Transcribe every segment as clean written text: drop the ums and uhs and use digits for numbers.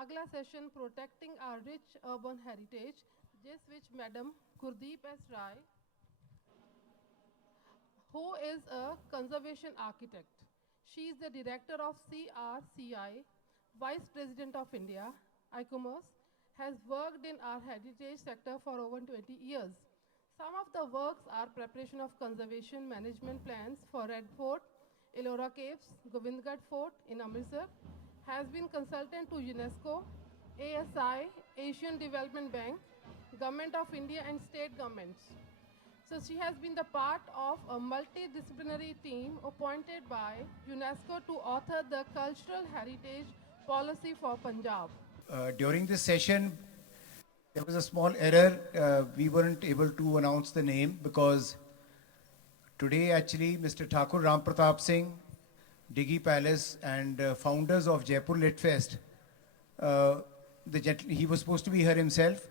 अगला session protecting our rich urban heritage, जिस which Madam Gurdeep S. Rai, who is a conservation architect. She is the director of CRCI, Vice President of India, ICOMOS, has worked in our heritage sector for over 20 years. Some of the works are preparation of conservation management plans for Red Fort, Ellora Caves, Govindgarh Fort in Amritsar, has been consultant to UNESCO, ASI, Asian Development Bank, Government of India and state governments. So she has been the part of a multidisciplinary team appointed by UNESCO to author the cultural heritage policy for Punjab. During this session, there was a small error. We weren't able to announce the name because today actually Mr. Thakur Ram Pratap Singh, Diggy Palace and founders of Jaipur Lit Fest, he was supposed to be here himself.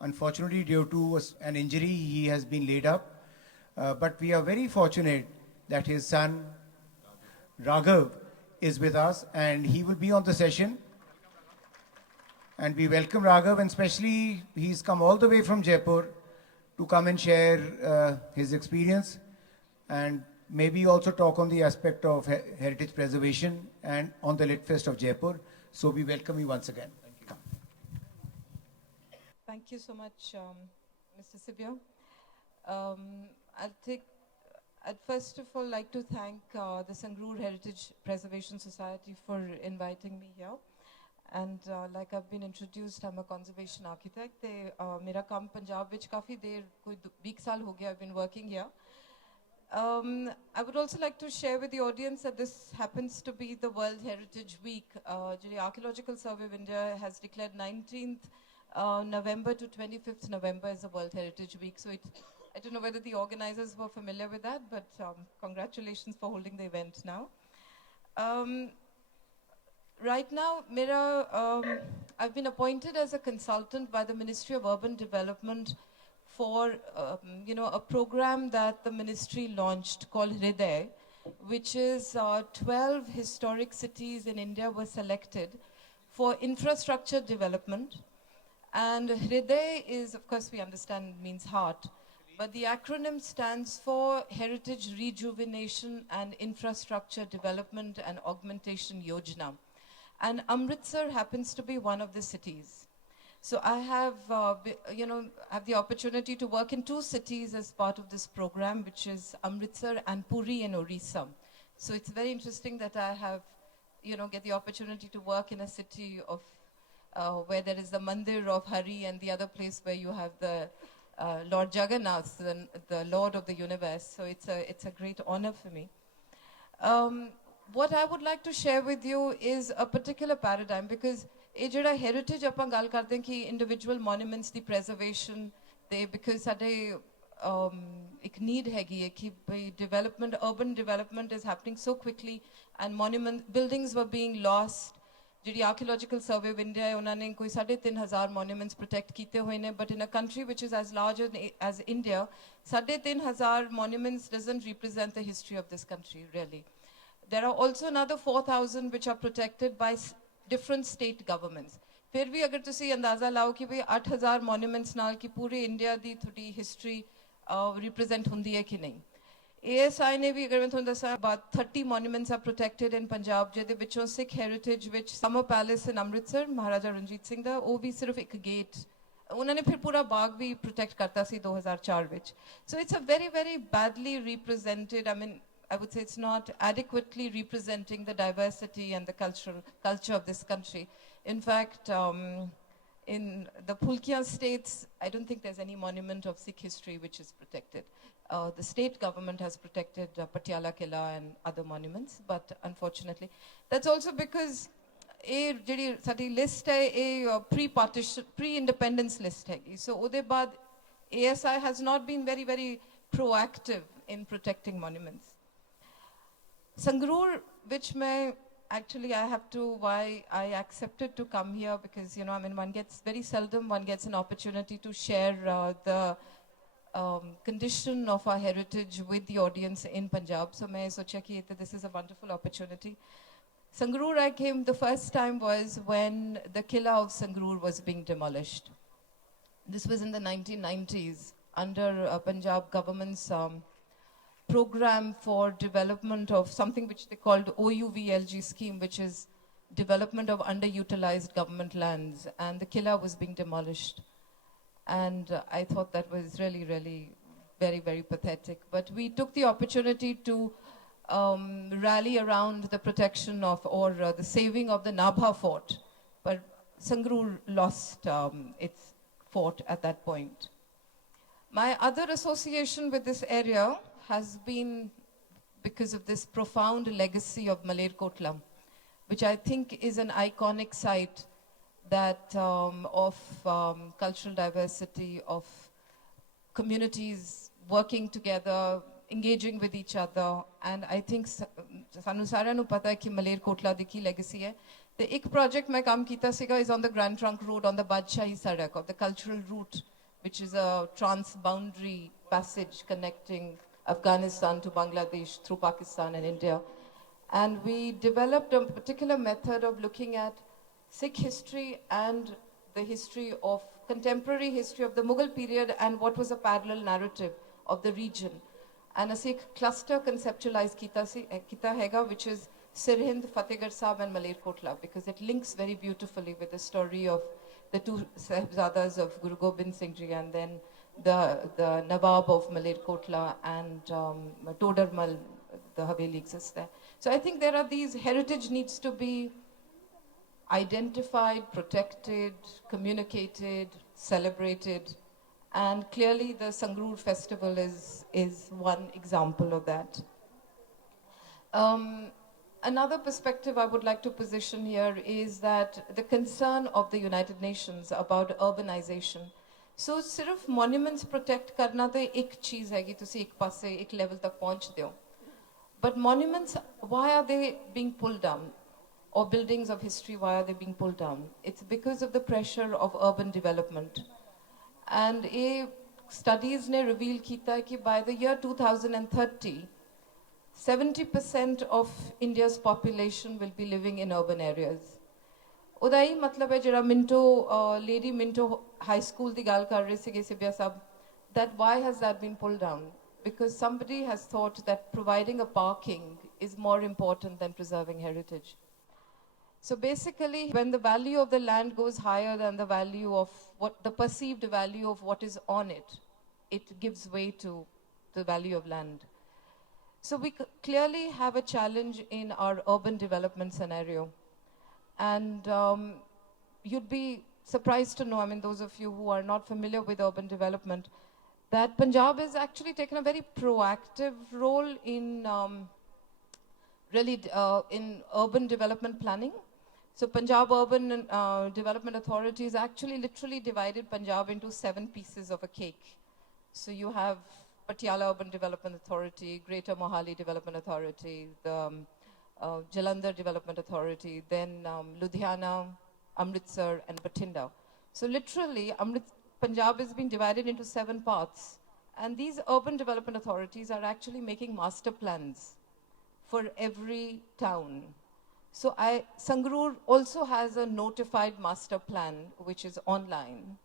Unfortunately, due to an injury, he has been laid up. But we are very fortunate that his son, Raghav, is with us and he will be on the session. And we welcome Raghav, and especially he's come all the way from Jaipur to come and share his experience and maybe also talk on the aspect of heritage preservation and on the Lit Fest of Jaipur. So we welcome you once again. Thank you. Thank you so much, Mr. Sibia. I'd first of all like to thank the Sangrur Heritage Preservation Society for inviting me here. And like I've been introduced, I'm a conservation architect. Mera kaam Punjab vich kafi der, koi 20 saal ho gaya, I've been working here. I would also like to share with the audience that this happens to be the World Heritage Week. The Archaeological Survey of India has declared 19th November to 25th November as the World Heritage Week. So I don't know whether the organizers were familiar with that, but congratulations for holding the event now. Right now, I've been appointed as a consultant by the Ministry of Urban Development for a program that the ministry launched called Hriday, which is 12 historic cities in India were selected for infrastructure development. And Hriday is, of course, we understand means heart, but the acronym stands for Heritage Rejuvenation and Infrastructure Development and Augmentation Yojana. And Amritsar happens to be one of the cities. So I have, have the opportunity to work in 2 cities as part of this program, which is Amritsar and Puri in Orissa. So it's very interesting that I have, get the opportunity to work in a city of where there is the Mandir of Hari and the other place where you have the Lord Jagannath, the Lord of the universe. So it's a great honor for me. What I would like to share with you is a particular paradigm, because ਇਹ ਜਿਹੜਾ heritage ਆਪਾਂ ਗੱਲ ਕਰਦੇ ਹਾਂ ਕਿ individual monuments ਦੀ preservation ਤੇ because ਸਾਡੇ ਇੱਕ need ਹੈਗੀ ਹੈ ਕਿ development, urban development is happening so quickly and buildings were being lost. ਜਿਹੜੀ Archaeological Survey of India ਉਹਨਾਂ ਨੇ ਕੋਈ 3,500 monuments protect ਕੀਤੇ ਹੋਏ ਨੇ, but in a country which is as large as India, 3,500 monuments doesn't represent the history of this country really. There are also another 4,000 which are protected by different state governments. फिर भी अगर तुसी अंदाज़ा लाओ कि भाई 8,000 monuments नाल की पूरे इंडिया दी थोड़ी history represent हुंदी है कि नहीं. ASI ने भी अगर मैं थोड़ा सा about 30 monuments are protected in Punjab, ਜਿਹਦੇ ਵਿੱਚੋਂ Sikh heritage which Summer Palace in Amritsar, Maharaja Ranjit Singh ਦਾ, ਉਹ ਵੀ ਸਿਰਫ ਇੱਕ gate. ਉਹਨਾਂ ਨੇ ਫਿਰ ਪੂਰਾ ਬਾਗ ਵੀ protect ਕਰਤਾ ਸੀ 2004 ਵਿੱਚ. So it's a very, very badly represented, I would say it's not adequately representing the diversity and the culture of this country. In fact, in the Pulkiya states, I don't think there's any monument of Sikh history which is protected. The state government has protected Patiala Killa and other monuments, but unfortunately, that's also because a list hai pre-independence list hai. So ode baad ASI has not been very, very proactive in protecting monuments. Sangrur, which actually why I accepted to come here, because, one gets, very seldom one gets an opportunity to share the condition of our heritage with the audience in Punjab. So I socha ki this is a wonderful opportunity. Sangrur I came the first time was when the Killa of Sangrur was being demolished. This was in the 1990s under Punjab government's program for development of something which they called OUVLG scheme, which is development of underutilized government lands, and the Killa was being demolished. And I thought that was really, really very, very pathetic. But we took the opportunity to rally around the protection of, or the saving of the Nabha fort. But Sangrur lost its fort at that point. My other association with this area has been because of this profound legacy of Malerkotla, which I think is an iconic site that of cultural diversity, of communities working together, engaging with each other. And I think sanu सारिਆਂ ਨੂੰ ਪਤਾ ਹੈ ਕਿ ਮਲੇਰਕੋਟਲਾ ਦੀ ਕੀ legacy ਹੈ. The ਇੱਕ project ਮੈਂ ਕੰਮ ਕੀਤਾ ਸੀਗਾ is on the Grand Trunk Road on the Badshai Sadak of the cultural route, which is a trans-boundary passage connecting Afghanistan to Bangladesh through Pakistan and India. And we developed a particular method of looking at Sikh history and the history of contemporary history of the Mughal period and what was a parallel narrative of the region. And a Sikh cluster conceptualized kita hega, which is Sirhind, Fatehgarh Sahib and Malerkotla, because it links very beautifully with the story of the two Sahibzadas of Guru Gobind Singh Ji and then the Nawab of Malerkotla and Todarmal, the Haveli exists there. So I think there are these heritage needs to be identified, protected, communicated, celebrated. And clearly the Sangrur festival is one example of that. Another perspective I would like to position here is that the concern of the United Nations about urbanization. So sirf monuments protect karna to ek cheez hai ki tusi ek passe ek level tak pahunchde ho. But monuments, why are they being pulled down? Or buildings of history, why are they being pulled down? It's because of the pressure of urban development. And studies ne reveal kita ki by the year 2030, 70% of India's population will be living in urban areas. Udai matlab hai jira Minto, Lady Minto High School di gal kar rahe sige Sibia sab, that why has that been pulled down? Because somebody has thought that providing a parking is more important than preserving heritage. So basically, when the value of the land goes higher than the value of the perceived value of what is on it, it gives way to the value of land. So we clearly have a challenge in our urban development scenario. And you'd be surprised to know, I mean, those of you who are not familiar with urban development, that Punjab has actually taken a very proactive role in in urban development planning. So Punjab Urban Development Authority has actually literally divided Punjab into 7 pieces of a cake. So you have Patiala Urban Development Authority, Greater Mohali Development Authority, the Jalandhar Development Authority, then Ludhiana, Amritsar and Bathinda. So literally Punjab has been divided into 7 parts. And these urban development authorities are actually making master plans for every town. So Sangrur also has a notified master plan, which is online.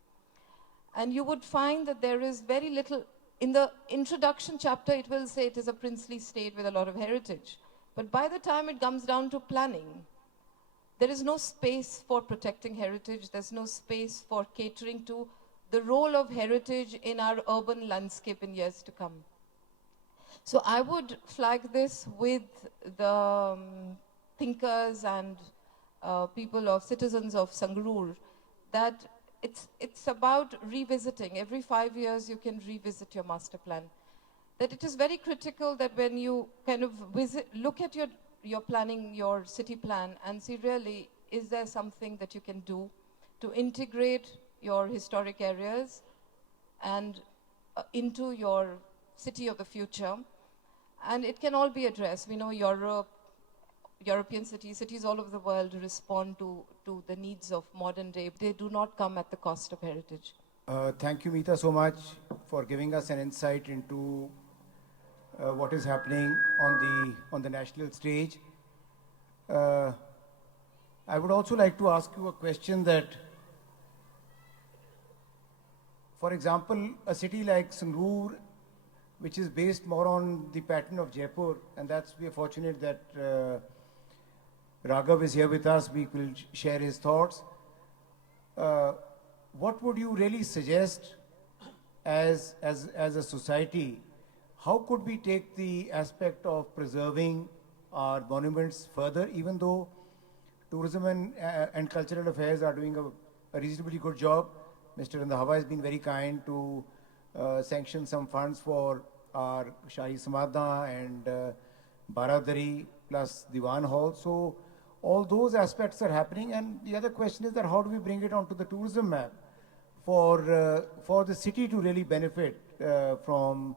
And you would find that there is very little, in the introduction chapter, it will say it is a princely state with a lot of heritage. But by the time it comes down to planning, there is no space for protecting heritage. There's no space for catering to the role of heritage in our urban landscape in years to come. So I would flag this with the thinkers and people of citizens of Sangrur, that it's about revisiting. Every 5 years you can revisit your master plan. That it is very critical that when you kind of look at your planning, your city plan, and see really, is there something that you can do to integrate your historic areas and into your city of the future. And it can all be addressed. We know European cities all over the world respond to the needs of modern day. They do not come at the cost of heritage. Thank you, Meeta, so much for giving us an insight into what is happening on the national stage. I would also like to ask you a question that, for example, a city like Sangrur, which is based more on the pattern of Jaipur, and that's, we are fortunate that Raghav is here with us, we will share his thoughts. What would you really suggest as a society? How could we take the aspect of preserving our monuments further, even though tourism and cultural affairs are doing a reasonably good job? Mr. Randhawa has been very kind to sanction some funds for our Shahi Samadha and Baradari plus Diwan Hall. So all those aspects are happening, and the other question is that how do we bring it onto the tourism map for the city to really benefit from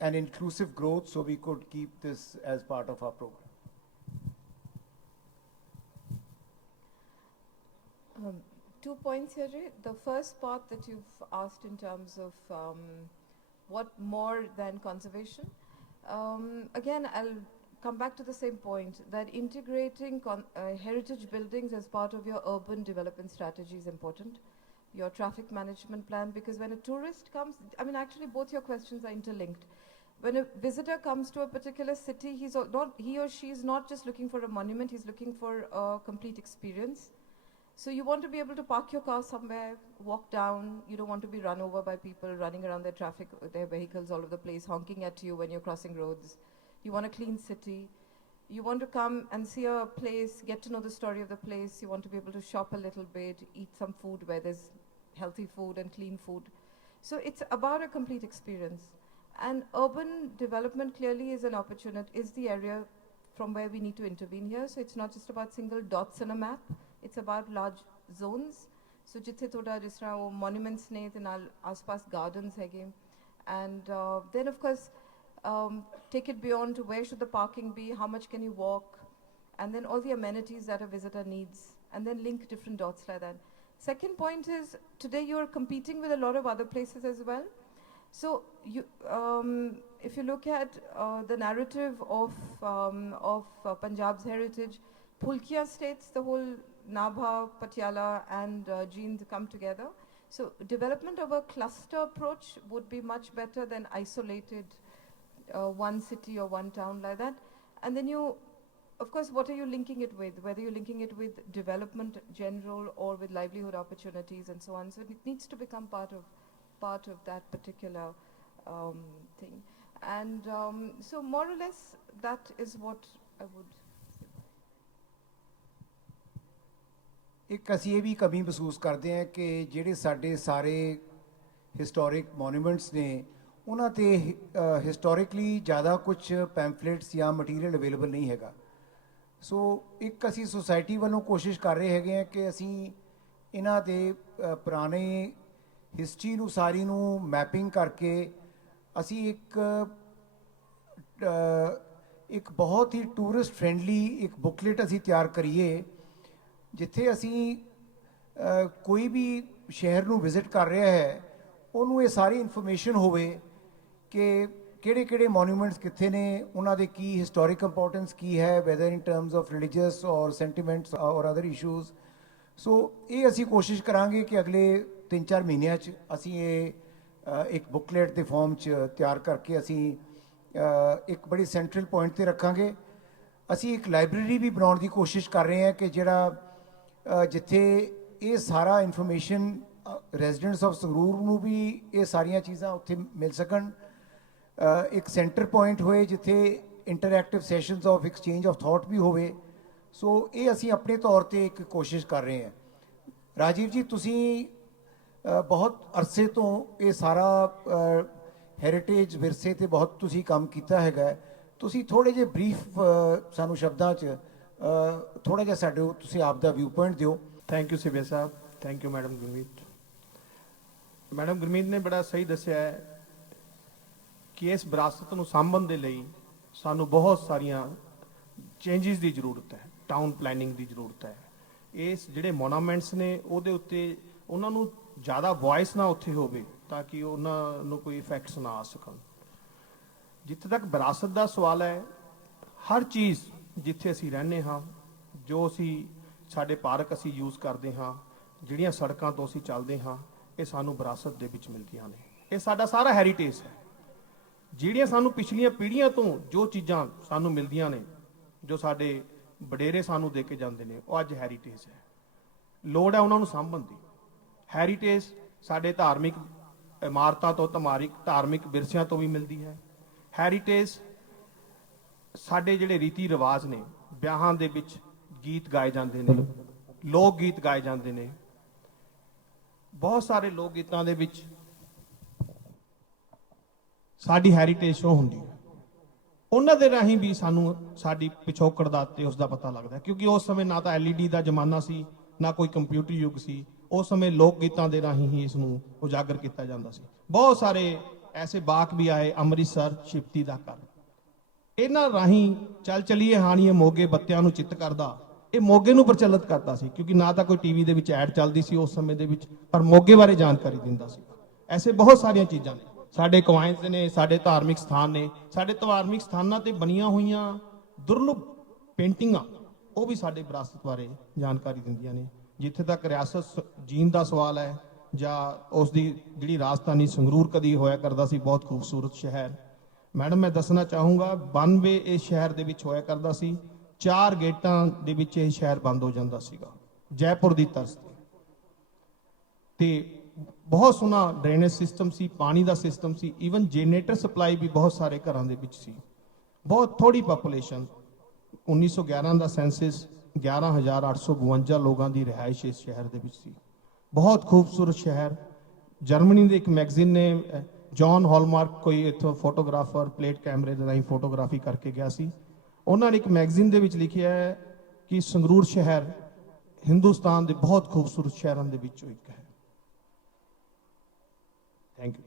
an inclusive growth, so we could keep this as part of our program. 2 points here, Jay. The first part that you've asked in terms of what more than conservation. Again, I'll come back to the same point, that integrating heritage buildings as part of your urban development strategy is important. Your traffic management plan, because when a tourist comes, I mean, actually both your questions are interlinked. When a visitor comes to a particular city, he or she is not just looking for a monument, he's looking for a complete experience. So you want to be able to park your car somewhere, walk down. You don't want to be run over by people running around their traffic, their vehicles all over the place, honking at you when you're crossing roads. You want a clean city. You want to come and see a place, get to know the story of the place. You want to be able to shop a little bit, eat some food where there's healthy food and clean food. So it's about a complete experience. And urban development clearly is an opportunity, is the area from where we need to intervene here. So it's not just about single dots on a map. It's about large zones. So jithe thoda jis tarah wo monuments ne te naal aas-paas gardens hege. And then of course take it beyond to where should the parking be, how much can you walk, and then all the amenities that a visitor needs, and then link different dots like that. Second point is, today you're competing with a lot of other places as well. So you, if you look at the narrative of Punjab's heritage, Phulkiya states, the whole Nabha, Patiala and Jind come together. So development of a cluster approach would be much better than isolated one city or one town like that. And then you, of course, what are you linking it with? Whether you're linking it with development general or with livelihood opportunities and so on. So it needs to become part of that particular thing. And so more or less, that is what I would say. एक ਅਸੀਂ ਇਹ ਵੀ ਕਮੀ ਮਹਿਸੂਸ ਕਰਦੇ ਹਾਂ ਕਿ ਜਿਹੜੇ ਸਾਡੇ ਸਾਰੇ ਹਿਸਟੋਰਿਕ ਮੋਨੂਮੈਂਟਸ ਨੇ ਉਹਨਾਂ ਤੇ ਹਿਸਟੋਰਿਕਲੀ ਜ਼ਿਆਦਾ ਕੁਝ ਪੈਂਫਲੇਟਸ ਜਾਂ ਮਟੀਰੀਅਲ ਅਵੇਲੇਬਲ ਨਹੀਂ ਹੈਗਾ। ਸੋ ਇੱਕ ਅਸੀਂ ਸੁਸਾਇਟੀ ਵੱਲੋਂ ਕੋਸ਼ਿਸ਼ ਕਰ ਰਹੇ ਹੈਗੇ ਹਾਂ ਕਿ ਅਸੀਂ ਇਹਨਾਂ ਦੇ ਪੁਰਾਣੇ ਹਿਸਟਰੀ ਨੂੰ ਸਾਰੀ ਨੂੰ ਮੈਪਿੰਗ ਕਰਕੇ ਅਸੀਂ ਇੱਕ ਬਹੁਤ ਹੀ ਟੂਰਿਸਟ ਫਰੈਂਡਲੀ ਇੱਕ ਬੁਕਲੇਟ ਅਸੀਂ ਤਿਆਰ ਕਰੀਏ, ਜਿੱਥੇ ਅਸੀਂ ਕੋਈ ਵੀ ਸ਼ਹਿਰ ਨੂੰ ਵਿਜ਼ਿਟ ਕਰ ਰਿਹਾ ਹੈ ਉਹਨੂੰ ਇਹ ਸਾਰੀ ਇਨਫੋਰਮੇਸ਼ਨ ਹੋਵੇ ਕਿ ਕਿਹੜੇ ਕਿਹੜੇ ਮੋਨੂਮੈਂਟਸ ਕਿੱਥੇ ਨੇ, ਉਹਨਾਂ ਦੇ ਕੀ ਹਿਸਟੋਰਿਕ ਇੰਪੋਰਟੈਂਸ ਕੀ ਹੈ, weather in terms of religious ਔਰ ਸੈਂਟੀਮੈਂਟਸ ਔਰ ਅਦਰ ਇਸ਼ੂਜ਼। ਸੋ ਇਹ ਅਸੀਂ ਕੋਸ਼ਿਸ਼ ਕਰਾਂਗੇ ਕਿ ਅਗਲੇ 3-4 ਮਹੀਨਿਆਂ 'ਚ ਅਸੀਂ ਇਹ ਇੱਕ ਬੁਕਲੇਟ ਦੇ ਫਾਰਮ 'ਚ ਤਿਆਰ ਕਰਕੇ ਅਸੀਂ ਇੱਕ ਬੜੀ ਸੈਂਟਰਲ ਪੁਆਇੰਟ 'ਤੇ ਰੱਖਾਂਗੇ। ਅਸੀਂ ਇੱਕ ਲਾਇਬ੍ਰੇਰੀ ਵੀ ਬਣਾਉਣ ਦੀ ਕੋਸ਼ਿਸ਼ ਕਰ ਰਹੇ ਹਾਂ ਕਿ ਜਿਹੜਾ ਜਿੱਥੇ ਇਹ ਸਾਰਾ ਇਨਫੋਰਮੇਸ਼ਨ ਰੈਜ਼ੀਡੈਂਟਸ ਆਫ ਸੰਗਰੂਰ ਨੂੰ ਵੀ ਇਹ ਸਾਰੀਆਂ ਚੀਜ਼ਾਂ ਉੱਥੇ ਮਿਲ ਸਕਣ। ਇੱਕ ਸੈਂਟਰ ਪੁਆਇੰਟ ਹੋਏ ਜਿੱਥੇ interactive sessions of exchange of thought ਵੀ ਹੋਵੇ। ਸੋ ਇਹ ਅਸੀਂ ਆਪਣੇ ਤੌਰ 'ਤੇ ਇੱਕ ਕੋਸ਼ਿਸ਼ ਕਰ ਰਹੇ ਹਾਂ। ਰਾਜੀਵ ਜੀ, ਤੁਸੀਂ ਬਹੁਤ ਅਰਸੇ ਤੋਂ ਇਹ ਸਾਰਾ ਹੈਰੀਟੇਜ ਵਿਰਸੇ 'ਤੇ ਬਹੁਤ ਤੁਸੀਂ ਕੰਮ ਕੀਤਾ ਹੈਗਾ। ਤੁਸੀਂ ਥੋੜ੍ਹੇ ਜਿਹੇ ਬਰੀਫ ਸਾਨੂੰ ਸ਼ਬਦਾਂ 'ਚ ਥੋੜ੍ਹਾ ਜਿਹਾ ਸਾਡੇ ਤੁਸੀਂ ਆਪ ਦਾ ਵਿਊ ਪੁਆਇੰਟ ਦਿਓ। Thank you ਸਿਬਿਆ Sahib, thank you madam Gurmeet. Madam Gurmeet ਨੇ ਬੜਾ ਸਹੀ ਦੱਸਿਆ ਹੈ ਕਿ ਇਸ ਵਿਰਾਸਤ ਨੂੰ ਸਾਂਭਣ ਦੇ ਲਈ ਸਾਨੂੰ ਬਹੁਤ ਸਾਰੀਆਂ ਚੇਂਜਿਸ ਦੀ ਜ਼ਰੂਰਤ ਹੈ, ਟਾਊਨ ਪਲੈਨਿੰਗ ਦੀ ਜ਼ਰੂਰਤ ਹੈ। ਇਸ ਜਿਹੜੇ ਮੋਨੂਮੈਂਟਸ ਨੇ ਉਹਦੇ ਉੱਤੇ ਉਹਨਾਂ ਨੂੰ ਜ਼ਿਆਦਾ ਵੌਇਸ ਨਾ ਉੱਥੇ ਹੋਵੇ ਤਾਂ ਕਿ ਉਹਨਾਂ ਨੂੰ ਕੋਈ ਇਫੈਕਟਸ ਨਾ ਆ ਸਕਣ। ਜਿੱਥੇ ਤੱਕ ਵਿਰਾਸਤ ਦਾ ਸਵਾਲ ਹੈ, ਹਰ ਚੀਜ਼ ਜਿੱਥੇ ਅਸੀਂ ਰਹਿੰਦੇ ਹਾਂ, ਜੋ ਅਸੀਂ ਸਾਡੇ ਪਾਰਕ ਅਸੀਂ ਯੂਜ਼ ਕਰਦੇ ਹਾਂ, ਜਿਹੜੀਆਂ ਸੜਕਾਂ ਤੋਂ ਅਸੀਂ ਚੱਲਦੇ ਹਾਂ, ਇਹ ਸਾਨੂੰ ਵਿਰਾਸਤ ਦੇ ਵਿੱਚ ਮਿਲਦੀਆਂ ਨੇ। ਇਹ ਸਾਡਾ ਸਾਰਾ ਹੈਰੀਟੇਜ ਹੈ। ਜਿਹੜੀਆਂ ਸਾਨੂੰ ਪਿਛਲੀਆਂ ਪੀੜ੍ਹੀਆਂ ਤੋਂ ਜੋ ਚੀਜ਼ਾਂ ਸਾਨੂੰ ਮਿਲਦੀਆਂ ਨੇ, ਜੋ ਸਾਡੇ ਵਡੇਰੇ ਸਾਨੂੰ ਦੇ ਕੇ ਜਾਂਦੇ ਨੇ, ਉਹ ਅੱਜ ਹੈਰੀਟੇਜ ਹੈ। ਲੋੜ ਹੈ ਉਹਨਾਂ ਨੂੰ ਸਾਂਭਣ ਦੀ। ਹੈਰੀਟੇਜ ਸਾਡੇ ਧਾਰਮਿਕ ਇਮਾਰਤਾਂ ਤੋਂ, ਧਾਰਮਿਕ ਵਿਰਸਿਆਂ ਤੋਂ ਵੀ ਮਿਲਦੀ ਹੈ। ਹੈਰੀਟੇਜ ਸਾਡੇ ਜਿਹੜੇ ਰੀਤੀ ਰਿਵਾਜ ਨੇ, ਵਿਆਹਾਂ ਦੇ ਵਿੱਚ ਗੀਤ ਗਾਏ ਜਾਂਦੇ ਨੇ, ਲੋਕ ਗੀਤ ਗਾਏ ਜਾਂਦੇ ਨੇ। ਬਹੁਤ ਸਾਰੇ ਲੋਕ ਗੀਤਾਂ ਦੇ ਵਿੱਚ ਸਾਡੀ ਹੈਰੀਟੇਜ ਸ਼ੋ ਹੁੰਦੀ ਹੈ। ਉਹਨਾਂ ਦੇ ਰਾਹੀਂ ਵੀ ਸਾਨੂੰ ਸਾਡੀ ਪਿਛੋਕੜ ਦਾ ਤੇ ਉਸ ਦਾ ਪਤਾ ਲੱਗਦਾ, ਕਿਉਂਕਿ ਉਸ ਸਮੇਂ ਨਾ ਤਾਂ LED ਦਾ ਜ਼ਮਾਨਾ ਸੀ, ਨਾ ਕੋਈ ਕੰਪਿਊਟਰ ਯੁੱਗ ਸੀ। ਉਸ ਸਮੇਂ ਲੋਕ ਗੀਤਾਂ ਦੇ ਰਾਹੀਂ ਹੀ ਇਸ ਨੂੰ ਉਜਾਗਰ ਕੀਤਾ ਜਾਂਦਾ ਸੀ। ਬਹੁਤ ਸਾਰੇ ਐਸੇ ਬਾਕ ਵੀ ਆਏ, ਅੰਮ੍ਰਿਤਸਰ, ਸ਼ਿਫਤੀ ਦਾ ਘਰ, ਇਹਨਾਂ ਰਾਹੀਂ ਚੱਲ ਚਲੀਏ ਹਾਣੀਏ ਮੋਗੇ ਬੱਤਿਆਂ ਨੂੰ ਚਿੱਤ ਕਰਦਾ, ਇਹ ਮੋਗੇ ਨੂੰ ਪ੍ਰਚਲਿਤ ਕਰਦਾ ਸੀ, ਕਿਉਂਕਿ ਨਾ ਤਾਂ ਕੋਈ TV ਦੇ ਵਿੱਚ ਐਡ ਚੱਲਦੀ ਸੀ ਉਸ ਸਮੇਂ ਦੇ ਵਿੱਚ, ਪਰ ਮੋਗੇ ਬਾਰੇ ਜਾਣਕਾਰੀ ਦਿੰਦਾ ਸੀ। ਐਸੇ ਬਹੁਤ ਸਾਰੀਆਂ ਚੀਜ਼ਾਂ ਨੇ, ਸਾਡੇ ਕੁਆਇਨਸ ਨੇ, ਸਾਡੇ ਧਾਰਮਿਕ ਸਥਾਨ ਨੇ। ਸਾਡੇ ਧਾਰਮਿਕ ਸਥਾਨਾਂ ਤੇ ਬਣੀਆਂ ਹੋਈਆਂ ਦੁਰਲਭ ਪੇਂਟਿੰਗਾਂ, ਉਹ ਵੀ ਸਾਡੇ ਵਿਰਾਸਤ ਬਾਰੇ ਜਾਣਕਾਰੀ ਦਿੰਦੀਆਂ ਨੇ। ਜਿੱਥੇ ਤੱਕ ਰਿਆਸਤ ਜੀਂਦ ਦਾ ਸਵਾਲ ਹੈ, ਜਾਂ ਉਸ ਦੀ ਜਿਹੜੀ ਰਾਜਧਾਨੀ ਸੰਗਰੂਰ ਕਦੀ ਹੋਇਆ ਕਰਦਾ ਸੀ, ਬਹੁਤ ਖੂਬਸੂਰਤ ਸ਼ਹਿਰ। ਮੈਡਮ ਮੈਂ ਦੱਸਣਾ ਚਾਹੂੰਗਾ, 92 ਇਹ ਸ਼ਹਿਰ ਦੇ ਵਿੱਚ ਹੋਇਆ ਕਰਦਾ ਸੀ। 4 ਗੇਟਾਂ ਦੇ ਵਿੱਚ ਇਹ ਸ਼ਹਿਰ ਬੰਦ ਹੋ ਜਾਂਦਾ ਸੀਗਾ, ਜੈਪੁਰ ਦੀ ਤਰਜ਼ ਤੇ। ਬਹੁਤ ਸੋਹਣਾ ਡਰੇਨੇਜ ਸਿਸਟਮ ਸੀ, ਪਾਣੀ ਦਾ ਸਿਸਟਮ ਸੀ, ਈਵਨ ਜਨਰੇਟਰ ਸਪਲਾਈ ਵੀ ਬਹੁਤ ਸਾਰੇ ਘਰਾਂ ਦੇ ਵਿੱਚ ਸੀ। ਬਹੁਤ ਥੋੜੀ ਪਾਪੂਲੇਸ਼ਨ, 1911 ਦਾ ਸੈਂਸਸ 11,852 ਲੋਕਾਂ ਦੀ ਰਿਹਾਇਸ਼ ਇਸ ਸ਼ਹਿਰ ਦੇ ਵਿੱਚ ਸੀ। ਬਹੁਤ ਖੂਬਸੂਰਤ ਸ਼ਹਿਰ। ਜਰਮਨੀ ਦੇ ਇੱਕ ਮੈਗਜ਼ੀਨ ਨੇ, ਜੌਨ ਹੌਲਮਾਰਕ, ਕੋਈ ਇੱਥੋਂ ਫੋਟੋਗ੍ਰਾਫਰ ਪਲੇਟ ਕੈਮਰੇ ਦੇ ਰਾਹੀਂ ਫੋਟੋਗ੍ਰਾਫੀ ਕਰਕੇ ਗਿਆ ਸੀ। ਉਹਨਾਂ ਨੇ ਇੱਕ ਮੈਗਜ਼ੀਨ ਦੇ ਵਿੱਚ ਲਿਖਿਆ ਹੈ ਕਿ ਸੰਗਰੂਰ ਸ਼ਹਿਰ ਹਿੰਦੁਸਤਾਨ ਦੇ ਬਹੁਤ ਖੂਬਸੂਰਤ ਸ਼ਹਿਰਾਂ ਦੇ ਵਿੱਚੋਂ ਇੱਕ ਹੈ। Thank you.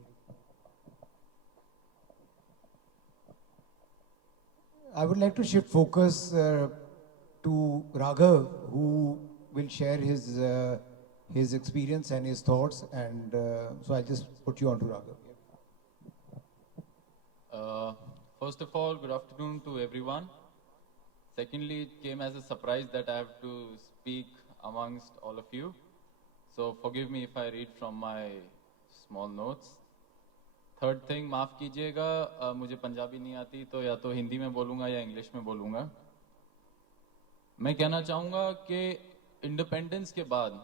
I would like to shift focus to Raghav, who will share his experience and his thoughts, and so I'll just put you on to Raghav. First of all, good afternoon to everyone. Secondly, it came as a surprise that I have to speak amongst all of you. So forgive me if I read from my small notes. Third thing, माफ़ कीजिएगा, मुझे पंजाबी नहीं आती, तो या तो हिंदी में बोलूँगा या इंग्लिश में बोलूँगा। मैं कहना चाहूँगा कि इंडिपेंडेंस के बाद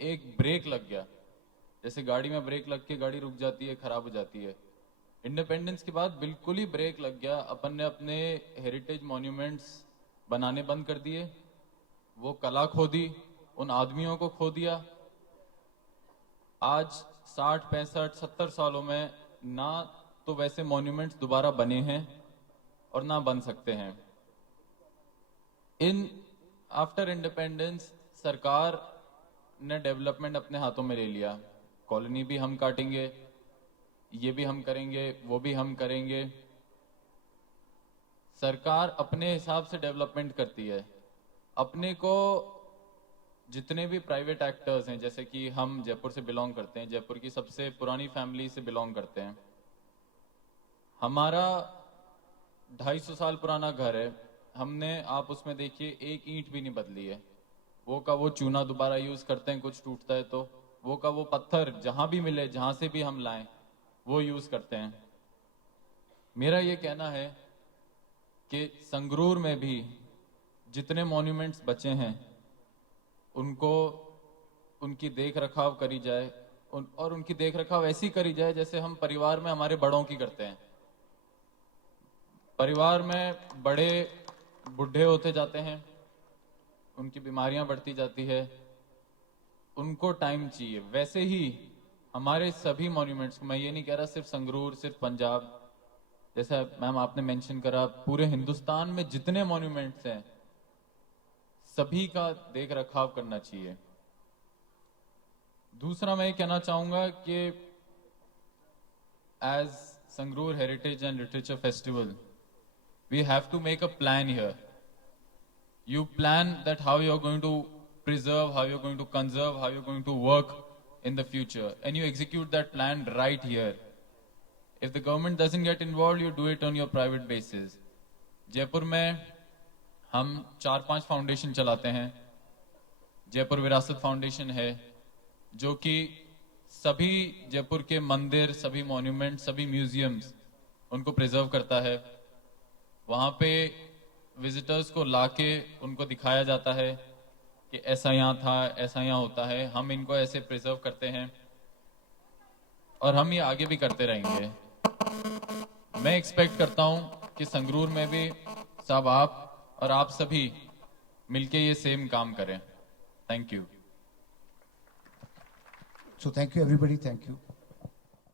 एक ब्रेक लग गया, जैसे गाड़ी में ब्रेक लग के गाड़ी रुक जाती है, ख़राब हो जाती है। इंडिपेंडेंस के बाद बिल्कुल ही ब्रेक लग गया। अपन ने अपने हेरिटेज मॉन्यूमेंट्स बनाने बंद कर दिए, वो कला खो दी, उन आदमियों को खो दिया। आज 60, 65, 70 सालों में ना तो वैसे मॉन्यूमेंट्स दोबारा बने हैं और ना बन सकते हैं। इन आफ्टर इंडिपेंडेंस सरकार ने डेवलपमेंट अपने हाथों में ले लिया। कॉलोनी भी हम काटेंगे, ये भी हम करेंगे, वो भी हम करेंगे। सरकार अपने हिसाब से डेवलपमेंट करती है। अपने को जितने भी प्राइवेट एक्टर्स हैं, जैसे कि हम जयपुर से बिलोंग करते हैं, जयपुर की सबसे पुरानी फैमिली से बिलोंग करते हैं। हमारा 250 साल पुराना घर है, हमने, आप उसमें देखिए, एक ईंट भी नहीं बदली है। वो का वो चूना दोबारा यूज करते हैं, कुछ टूटता है तो वो का वो पत्थर जहां भी मिले, जहां से भी हम लाएं, वो यूज करते हैं। मेरा ये कहना है कि संगरूर में भी जितने मॉन्यूमेंट्स बचे हैं उनको, उनकी देख रखाव करी जाए, और उनकी देख रखाव ऐसी करी जाए जैसे हम परिवार में हमारे बड़ों की करते हैं। परिवार में बड़े बूढ़े होते जाते हैं, उनकी बीमारियां बढ़ती जाती है, उनको टाइम चाहिए। वैसे ही हमारे सभी मॉन्यूमेंट्स को, मैं ये नहीं कह रहा सिर्फ संगरूर, सिर्फ पंजाब, जैसा मैम आपने मेंशन करा, पूरे हिंदुस्तान में जितने मॉन्यूमेंट्स हैं सभी का देख रखाव करना चाहिए। दूसरा मैं ये कहना चाहूंगा कि as Sangrur heritage and literature festival, we have to make a plan here. You plan that how you're going to preserve, how you're going to conserve, how you're going to work in the future, and you execute that plan right here. If the government doesn't get involved, you do it on your private basis. Jaipur में हम 4-5 foundation चलाते हैं। जयपुर विरासत foundation है जो कि सभी जयपुर के मंदिर, सभी मॉन्यूमेंट, सभी म्यूजियम्स उनको प्रिजर्व करता है। वहाँ पे विजिटर्स को लाके उनको दिखाया जाता है कि ऐसा यहाँ था, ऐसा यहाँ होता है। हम इनको ऐसे प्रिजर्व करते हैं और हम ये आगे भी करते रहेंगे। मैं एक्सपेक्ट करता हूँ कि संगरूर में भी सब आप और आप सभी मिलके ये सेम काम करें। Thank you. So thank you everybody, thank you.